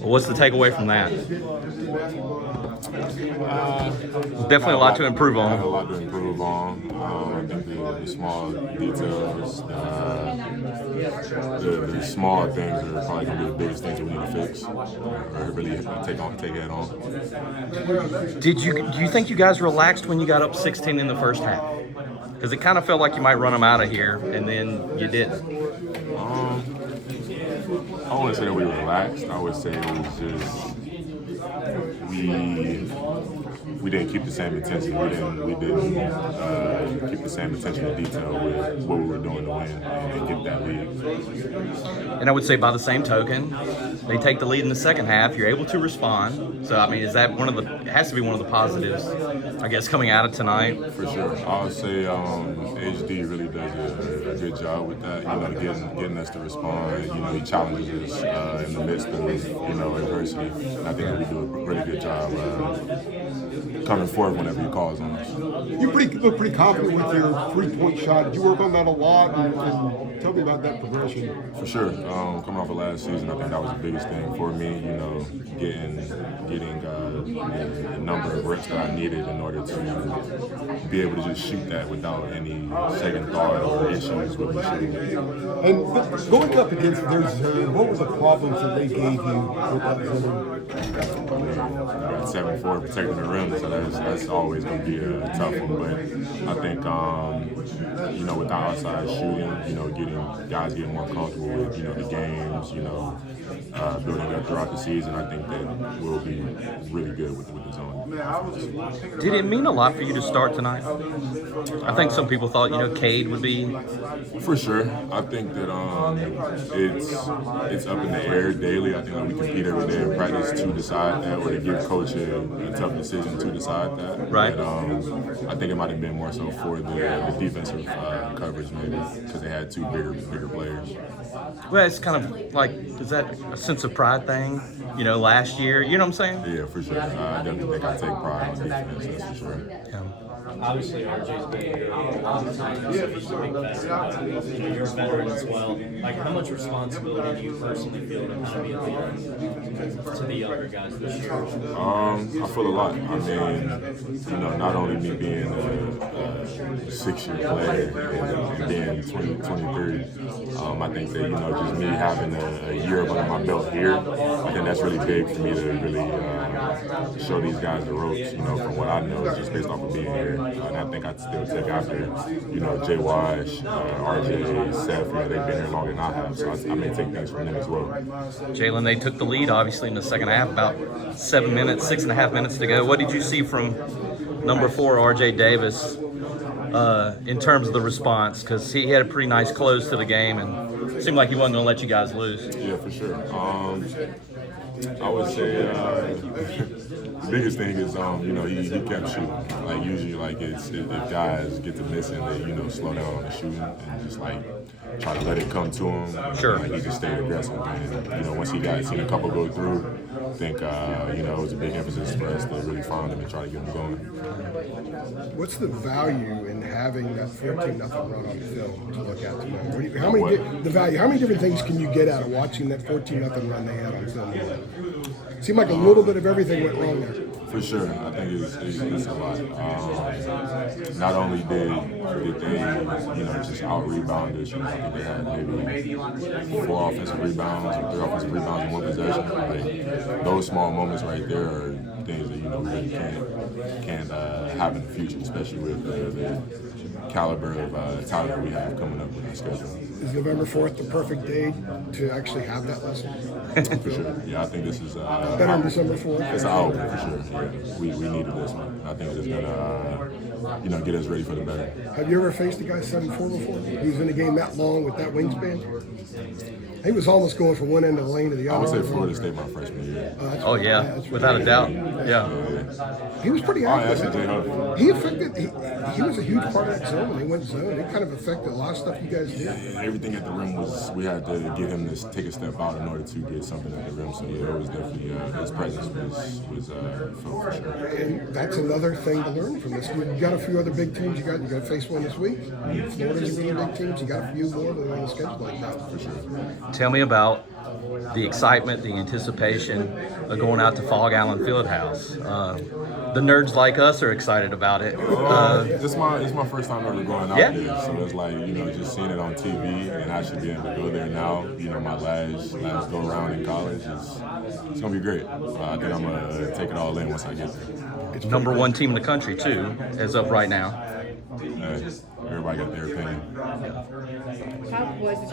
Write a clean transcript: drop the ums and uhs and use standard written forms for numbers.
Well, what's the takeaway from that? Definitely a lot to improve A on. lot to improve on. I think the small details, the small things are probably going to be the biggest things that we need to fix or really take head on. Do you think you guys relaxed when you got up 16 in the first half? Because it kind of felt like you might run them out of here, and then you didn't. I wouldn't say that we relaxed. I would say it was just we didn't keep the same intensity. We didn't keep the same attention to detail with what we were doing to win and get that lead. And I would say by the same token, they take the lead in the second half. You're able to respond. So I mean, is that it has to be one of the positives, I guess, coming out of tonight? For sure. I would say HD really does a good job with that. Getting us to respond. He challenges us in the midst of adversity. And I think that we do a really good job coming forward whenever he calls on us. You look pretty confident with your 3-point shot. Did you work on that a lot? And tell me about that progression. For sure. Coming off of last season, I think that was the biggest thing for me. Getting the number of reps that I needed in order to be able to just shoot that without any second thought or issues with the shooting. And going up against their zone, what were the problems that they gave you with that zone? Got 7-4 protecting the rim, so that's always going to be a tough one. But I think with the outside shooting, getting more comfortable with the games, building up throughout the season, I think that we'll be really good with the zone. Did it mean a lot for you to start tonight? I think some people thought Cade would be. For sure, I think that it's up in the air daily. I think that we compete every day in practice to decide that, or to give coach a tough decision to decide that. Right. But, I think it might have been more so for the defensive coverage, maybe, because they had two bigger players. Well, it's kind of like, is that a sense of pride thing? Last year, you know what I'm saying? Yeah, for sure. I definitely think I take pride in defense, that's for sure. Yeah. Obviously, RJ's been here all the time, so he's a big veteran. You're a veteran as well. Like, how much responsibility do you personally feel to kind of be a leader to the younger guys this year? I feel a lot. I mean, not only me being a 6-year player and being 23, I think that, just me having a year under my belt here, I think that's really big for me to really show these guys the ropes, from what I know, just based off of being here. And I think I'd still take after, Jay Wash, RJ, Seth, they've been here longer than I have, so I may take things from them as well. Jae'Lyn, they took the lead, obviously, in the second half, about 7 minutes, 6.5 minutes to go. What did you see from number 4, RJ Davis, in terms of the response? Because he had a pretty nice close to the game, and it seemed like he wasn't going to let you guys lose. Yeah, for sure. I would say the biggest thing is, he kept shooting. Like, usually, if guys get to missing, they, slow down on the shooting and just, try to let it come to him. Sure. He just stayed aggressive. And, once he seen a couple go through, I think, it was a big emphasis for us to really find him and try to get him going. What's the value in having that 14-0 run on film to look at tonight? How many different things can you get out of watching that 14-0 run they had on film? It seemed like a little bit of everything went wrong there. For sure, I think it's a lot. Not only did they, just out rebound us. I think they had maybe 4 offensive rebounds or 3 offensive rebounds in one possession. Those small moments right there are things that we really can't have in the future, especially with the caliber of talent that we have coming up with our schedule. Is November 4th the perfect day to actually have that lesson? For sure. Yeah, I think this is better than December 4th. It's an eye-opener for sure. Yeah. We needed this one. I think it's gonna get us ready for the better. Have you ever faced a guy 7'4" before? He was in a game that long with that wingspan. He was almost going from one end of the lane to the other. I would say Florida State my freshman year. Oh yeah, without a doubt. Yeah. He was pretty active. He affected. He was a huge part of that zone. They went zone. It kind of affected a lot of stuff you guys did. Yeah, everything at the rim we had to get him to take a step out in order to get something at the rim. So yeah, it was definitely his presence was felt for sure. And that's another thing to learn from this. You got a few other big teams. You got to face one this week. Florida's a really big team. You got a few more that are on the schedule like that. For sure. Tell me about the excitement, the anticipation of going out to Fog Allen Fieldhouse. The nerds like us are excited about it. It's my first time ever going out Yeah. there, so it's like, you know, just seeing it on TV and actually being able to go there now. You know, my last go around in college it's gonna be great. I think I'm gonna take it all in once I get there. Number one team in the country too, as of right now. Everybody got their opinion. How was